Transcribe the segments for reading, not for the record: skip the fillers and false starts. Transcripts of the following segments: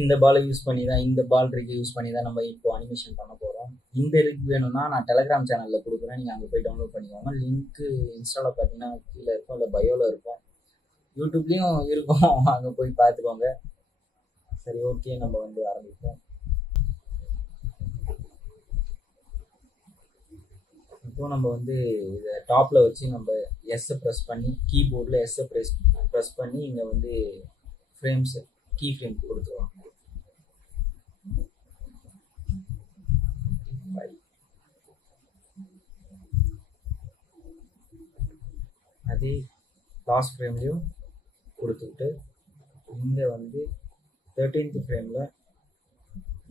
இந்த பாலை யூஸ் பண்ணி தான், இந்த பால் ரிக் யூஸ் பண்ணி தான் நம்ம இப்போ அனிமேஷன் பண்ண போகிறோம். இந்த ரிக் வேணும்னா நான் டெலகிராம் சேனலில் கொடுக்குறேன், நீங்கள் அங்கே போய் டவுன்லோட் பண்ணிக்கோங்க. லிங்க்கு இன்ஸ்டாவில் பார்த்தீங்கன்னா கீழே இருக்கும், இல்லை பயோவில் இருக்கும், யூடியூப்லேயும் இருக்கும். அங்கே போய் பார்த்துக்கோங்க. சரி, ஓகே, நம்ம வந்து ஆரம்பிப்போம். இப்போ நம்ம வந்து இதை டாப்பில் வச்சு நம்ம எஸ்ஸை ப்ரெஸ் பண்ணி, கீபோர்டில் எஸ்ஸை ப்ரெஸ் பண்ணி இங்கே வந்து ஃப்ரேம்ஸ், கீ ஃப்ரேம் கொடுத்துருவோம். அதே லாஸ்ட் ஃப்ரேம்லேயும் கொடுத்துக்கிட்டு இங்கே வந்து 13th ஃப்ரேமில்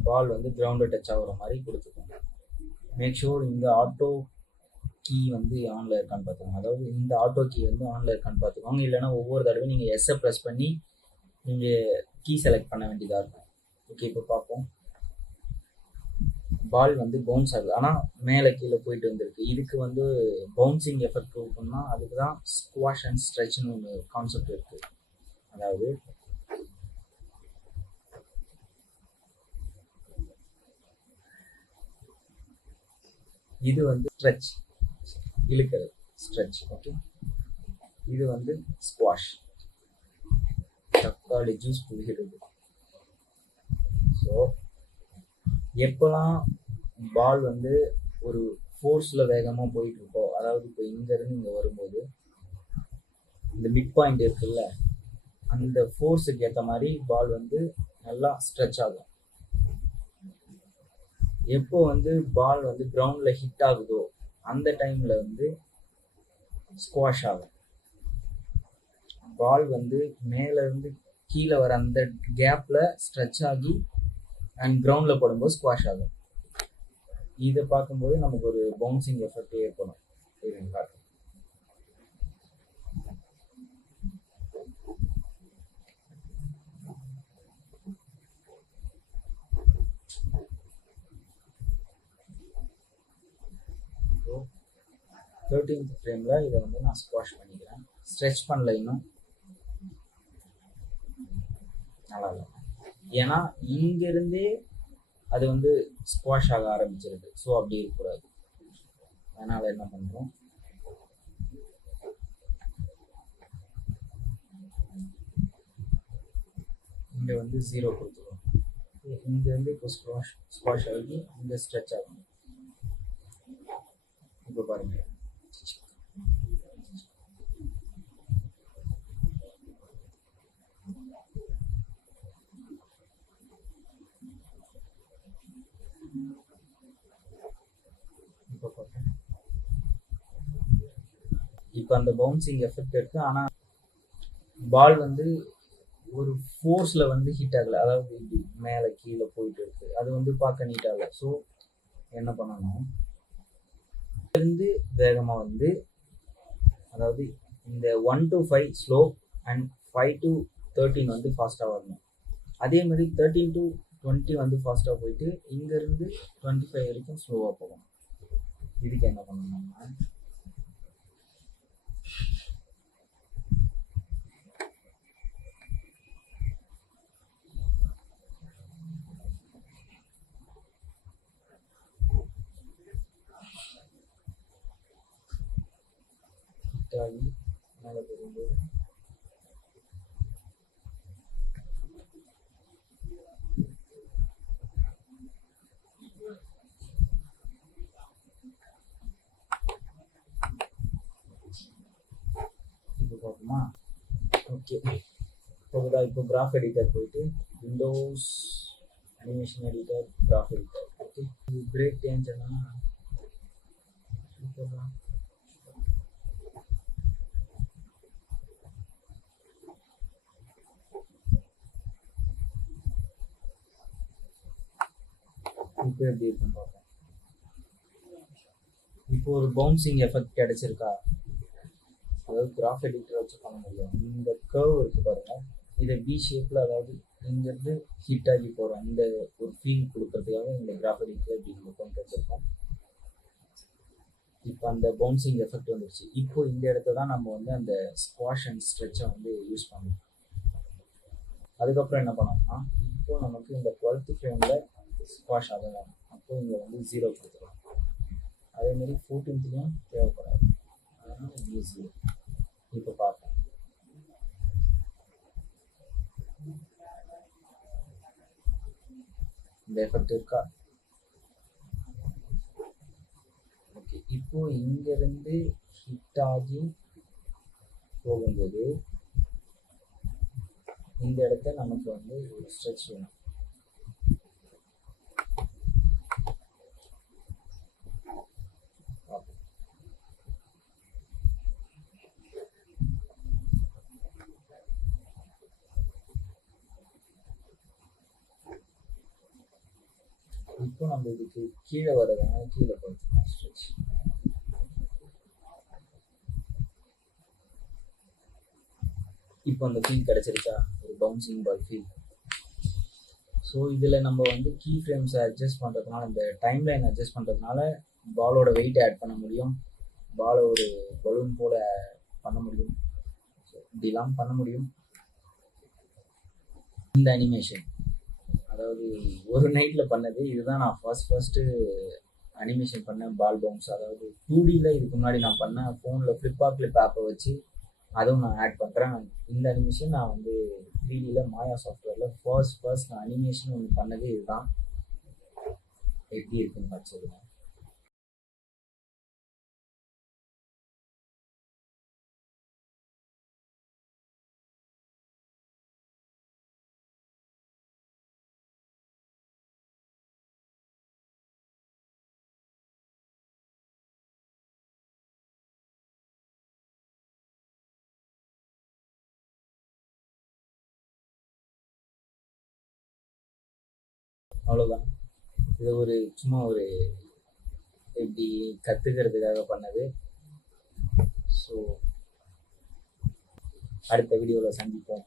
பால் வந்து கிரவுண்டை டச் ஆகுற மாதிரி கொடுத்துக்கோங்க. மேக் ஷூர் இந்த ஆட்டோ கீ வந்து ஆனில் இருக்கான்னு பார்த்துக்கோங்க. அதாவது இந்த ஆட்டோ கீ வந்து ஆனில் இருக்கான்னு பார்த்துக்கோங்க. இல்லைன்னா ஒவ்வொரு தடவை நீங்கள் எஸ்ஸை ப்ரெஸ் பண்ணி நீங்கள் கீ செலக்ட் பண்ண வேண்டியதாக இருக்கும். ஓகே, இப்போ பார்ப்போம். பால் வந்து பவுன்ஸ் ஆகுது, ஆனால் மேலே கீழே போயிட்டு வந்திருக்கு. இதுக்கு வந்து பவுன்சிங் எஃபெக்ட் கொடுக்கணும்னா அதுக்கு தான் ஸ்குவாஷ் அண்ட் ஸ்ட்ரெச்னு ஒரு கான்செப்ட் இருக்குது. அதாவது இது வந்து ஸ்ட்ரெச், இழுக்கிறது ஸ்ட்ரெச். ஓகே, இது வந்து ஸ்குவாஷ், தக்காளி ஜூஸ் புளிக்கிறது. ஸோ எப்போலாம் பால் வந்து ஒரு ஃபோர்ஸில் வேகமாக போயிட்டு இருக்கோ, அதாவது இப்போ இங்கேருந்து இங்கே வரும்போது இந்த மிட் பாயிண்ட் இருக்குல்ல, அந்த ஃபோர்ஸுக்கு ஏற்ற மாதிரி பால் வந்து நல்லா ஸ்ட்ரெச் ஆகும். எப்போ வந்து பால் வந்து கிரவுண்டில் ஹிட் ஆகுதோ அந்த டைமில் வந்து ஸ்குவாஷ் ஆகும். பால் வந்து மேலேருந்து கீழே வர அந்த கேப்பில் ஸ்ட்ரெச் ஆகி அண்ட் கிரவுண்டில் போடும்போது ஸ்குவாஷ் ஆகும். இதை பார்க்கும்போது நமக்கு ஒரு பவுன்சிங் எஃபெக்ட் ஏற்படும். இதுன்னு பார்த்து இப்போ 13th ஃப்ரேமில் இதை வந்து நான் ஸ்குவாஷ் பண்ணிக்கிறேன். ஸ்ட்ரெச் பண்ணல இன்னும், நல்லா இல்லை. ஏன்னா இங்கிருந்தே அது வந்து ஸ்குவாஷ் ஆக ஆரம்பிச்சிருக்கு. ஸோ அப்படி இருக்கக்கூடாது. அதனால் என்ன பண்ணுறோம், இங்கே வந்து 0 கொடுத்துருவோம். இங்கேருந்து இப்போ ஸ்குவாஷ் ஆகி இங்கே ஸ்ட்ரெச் ஆகும். இப்போ பாருங்கள், இப்போ பார்த்தேன், இப்போ அந்த பவுன்சிங் எஃபெக்ட் இருக்குது. ஆனால் பால் வந்து ஒரு ஃபோர்ஸில் வந்து ஹிட் ஆகலை, அதாவது இப்படி மேலே கீழே போயிட்டு இருக்கு. அது வந்து பார்க்க நீட் ஆகலை. ஸோ என்ன பண்ணணும், இருந்து வேகமாக வந்து, அதாவது இந்த 1 to 5 ஸ்லோ அண்ட் 5 to 13 வந்து ஃபாஸ்ட்டாக வரணும். அதே மாதிரி 13 to 20 வந்து ஃபாஸ்ட்டாக போயிட்டு இங்கேருந்து 25 வரைக்கும் ஸ்லோவாக போகணும். இதுக்கு என்ன பண்ணணும்னா, மேலே போகும்போது இப்போ பார்ப்போமா. ஓகே, போகுதா? இப்போ கிராஃப் எடிட்டர் போயிட்டு Windows animation editor, graph editor. Okay, இது பிரேக் டேஞ்சர்னா இப்போ எப்படி இருக்குன்னு பார்ப்போம். இப்போ ஒரு பவுன்சிங் எஃபெக்ட் கிடைச்சிருக்கா? அதாவது கிராஃப் எடிட்டர் வச்சு பண்ண முடியும். இந்த கர்வ் இருக்கு பாருங்க, இதை பி ஷேப்ல, அதாவது இங்கிருந்து ஹிட் ஆகி போகிறோம் இந்த ஒரு ஃபீல் கொடுக்கறதுக்காக இந்த கிராஃப் எடிட்டர் இப்படி கொண்டு வச்சிருக்கோம். இப்போ அந்த பவுன்சிங் எஃபெக்ட் வந்துருச்சு. இப்போ இந்த இடத்துல தான் நம்ம வந்து அந்த ஸ்குவாஷ் அண்ட் ஸ்ட்ரெச்சை வந்து யூஸ் பண்ணணும். அதுக்கப்புறம் என்ன பண்ணோம்னா, இப்போ நமக்கு இந்த 12th ஃப்ரேமில் ஸ்குவாஷ் ஆகலாம். அப்போ இங்கே வந்து 0 கொடுத்துருவோம். அதேமாரி 14th தேவைப்படாது, அதனால் இங்கே 0. இப்போ பார்ப்போம். இந்த எஃபெக்ட் இருக்கா? ஓகே, இப்போ இங்கேருந்து ஹிட் ஆகி போகும்போது இந்த இடத்த நமக்கு வந்து ஒரு ஸ்ட்ரெச் வேணும். இப்போ நம்ம இதுக்கு கீழே வரதுனால கீழே போயிடுவோம் ஸ்ட்ரெச். இப்போ அந்த ஃபீல் கிடைச்சிருச்சா, ஒரு பவுன்சிங் பால் ஃபீல். ஸோ இதில் நம்ம வந்து கீ ஃப்ரேம்ஸை அட்ஜஸ்ட் பண்ணுறதுனால, இந்த டைம் லைன் அட்ஜஸ்ட் பண்ணுறதுனால பாலோட வெயிட் ஆட் பண்ண முடியும், பாலை ஒரு பலூன் போல பண்ண முடியும், இப்படிலாம் பண்ண முடியும். இந்த அனிமேஷன் அதாவது ஒரு நைட்டில் பண்ணது இதுதான். நான் ஃபர்ஸ்ட்டு அனிமேஷன் பண்ணேன் பால் பவுன்ஸ். அதாவது 2Dயில் இதுக்கு முன்னாடி நான் பண்ணேன், ஃபோனில் ஃப்ளிப்பா கிளிப் ஆப்பை வச்சு அதுவும் நான் ஆட் பண்ணுறேன். இந்த அனிமேஷன் நான் வந்து 3Dயில் மாயா சாஃப்ட்வேரில் ஃபர்ஸ்ட் நான் அனிமேஷன் ஒன்று பண்ணது இதுதான். எப்படி இருக்குன்னு வச்சுருக்கேன். அவ்வளோதான். இது ஒரு சும்மா ஒரு எப்படி கற்றுக்கிறதுக்காக பண்ணது. ஸோ அடுத்த வீடியோவில் சந்திப்போம்.